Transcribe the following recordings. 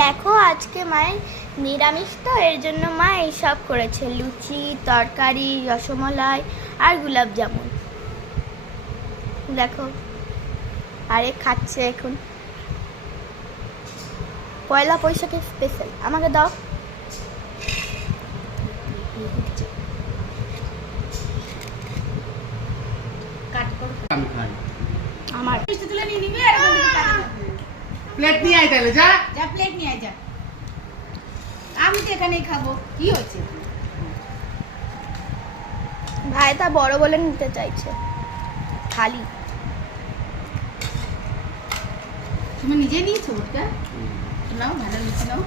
দেখো আজকে মায়ের নিরামিষ তো, এর জন্য মা এইসব করেছে, লুচি, তরকারি, রসমালাই আর গোলাপ জামুন। দেখো আরে খাচ্ছে এখন, পয়লা বৈশাখের স্পেশাল। আমাকে দাও। আমার তুলে নিয়ে নিবি আর প্লেট নিয়ে আয়, তাহলে যা যা প্লেট নিয়ে আয় যা। আমি তো এখানেই খাবো, কি হচ্ছে? ভাই তা বড় বলে নিতে চাইছে খালি। তুমি নিজে নিয়েছো ওটা? নাও ভালো লুচি নাও।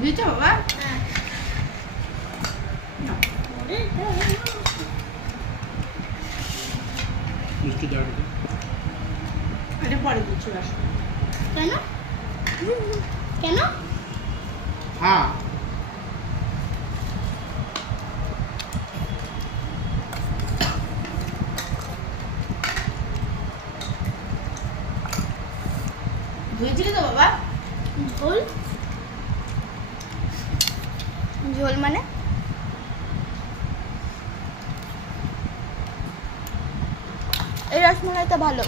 বুঝেছো বাবা? মিষ্টি দাও। এটা পরে দিচ্ছি রস। কেন কেন? হ্যাঁ ধুয়েছিলে তো বাবা? ঝোল ঝোল মানে এই রসমালাইটা ভালো।